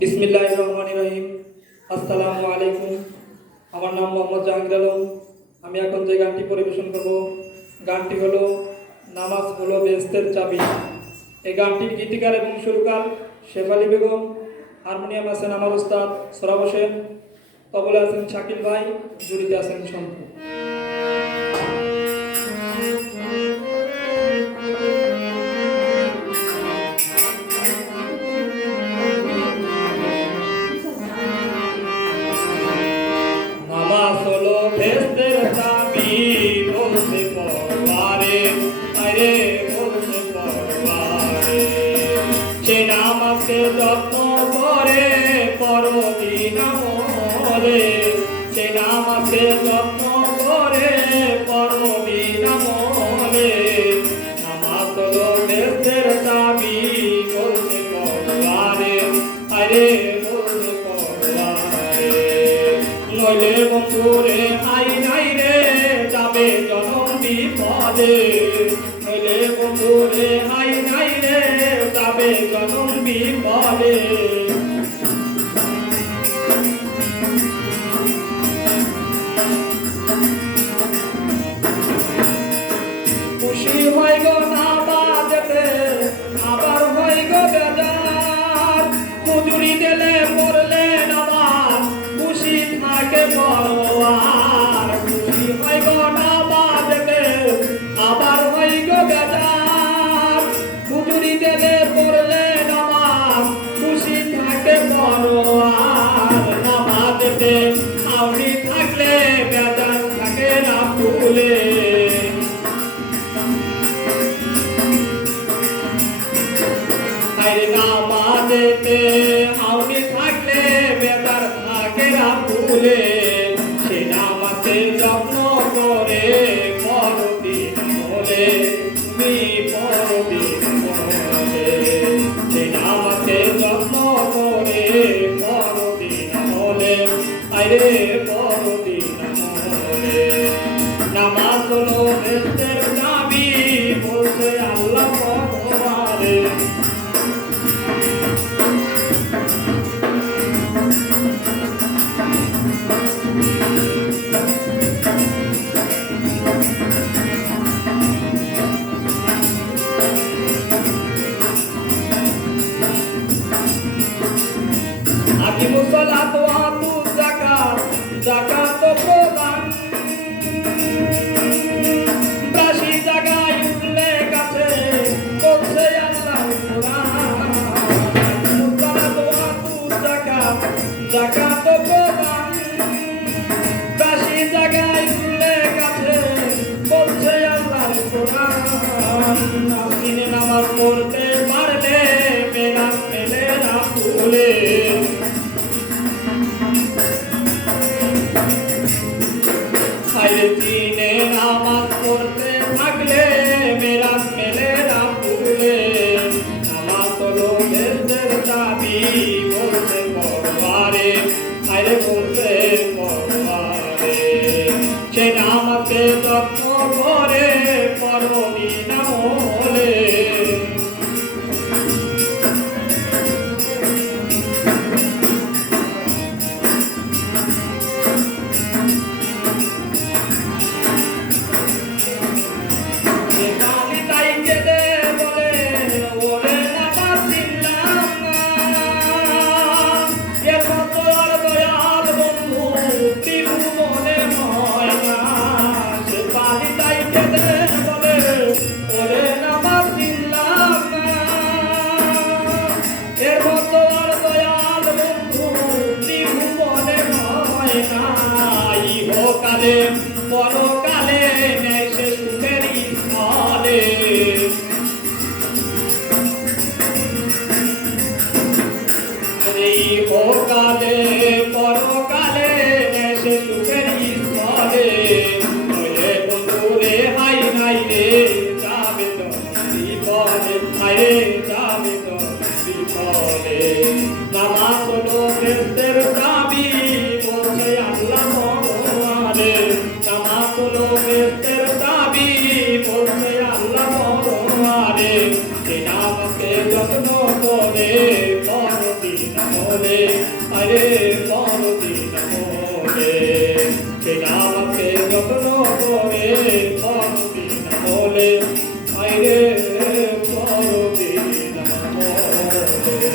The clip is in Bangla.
বিসমিল্লাহির রহমানির রহিম। আসসালামু আলাইকুম। আমার নাম মোহাম্মদ জাহাঙ্গীর আলম। আমি এখন যে গানটি পরিবেশন করব, গানটি হলো নামাজ হলো বেহেশতের চাবি। এই গানটির গীতিকার এবং সুরকার শেফালি বেগম, হারমোনিয়াম আছেন আমার ওস্তাদ সোহরাব হোসেন, তবলে আছেন শাকিল ভাই, জুড়িতে আছেন সন্তু। নামাজ হলো বেহেশতের চাবি, বলতে পরবারে আরে বলতে পরবারে, সে নামাজকে যত্ন করে পরদিন আমলে, সে নামাজকে যত্ন করে পরদিন আমলে। নামাজ হলো বেহেশতের চাবি, বলতে পরবারে আরে বলতে পরবারে, নইলে বন্ধুরে আই নাই রে যাবে জনম বিপদে, নইলে বন্ধুরে আই নাই রে যাবে জনম বিপদে। খুশি হয় গো নামাজেতে, আবার হয় গো বেজার, মজুরি দিলে পড়লে নামাজ খুশি থাকে পরোয়ার। খুশি হয় গো নামাজেতে, আবার হয় গো বেজার, মজুরি দিলে পড়লে নামাজ খুশি থাকে পরোয়ার। নামাজেতে আউরি থাকলে বেজার থাকে না ভুলে, নামাজেতে আউনি থাকলে বেতার থাকে না ভুলে, সে নামাজে যত্ন করে পরদিন আমলে, তুমি পরদিন আমলে, সে নামাজে যত্ন করে পরদিন আমলে, আরে পরদিন আমলে। নামাজ হলো বেহেশতের চাবি, বলছে আল্লাহ পরবারে। আকিমুস সালাত ওয়া আতুজ যাকাত, যাকাত প্রদান, ৮২ জায়গায় উল্লেখ আছে বলছে আল্লাহর কোরআন। আকিমুস সালাত ওয়া আতুজ যাকাত, যাকাত প্রদান, ৮২ জায়গায় উল্লেখ আছে বলছে আল্লাহর কোরআন। নামাজিনে নামাজ পড়তে পারলে মেরাজ মেলে না ভুলে, দিনে নামাজ পড়তে থাকলে মেরাজ মেলে না ভুলে। নামাজ হলো বেহেশতের চাবি, বলতে পরবারে আরে বলতে পরবারে, সে নামাজকে যত্ন করে পরদিন আমলে। পরকালে নেই সে সুখের স্থলে, ইহকালে পরকালে নেই সে সুখের স্থলে। নইলে বন্ধুরে হাই নাই রে যাবে তো বিপদে, হায় যাবে তো বিপদে। নামাজ হলো বেহেশতের চাবি, বলছে আল্লাহ পরবারে। নামাজ হলো বেহেশতের চাবি, বলছে আল্লাহ পরবারে, সে নামাজকে যত্ন করে পরদিন আমলে। আমলে আরে পরদিন আমলে সেই নামাজকে যত্ন করে পরদিন আমলে আরে পরদিন আমলে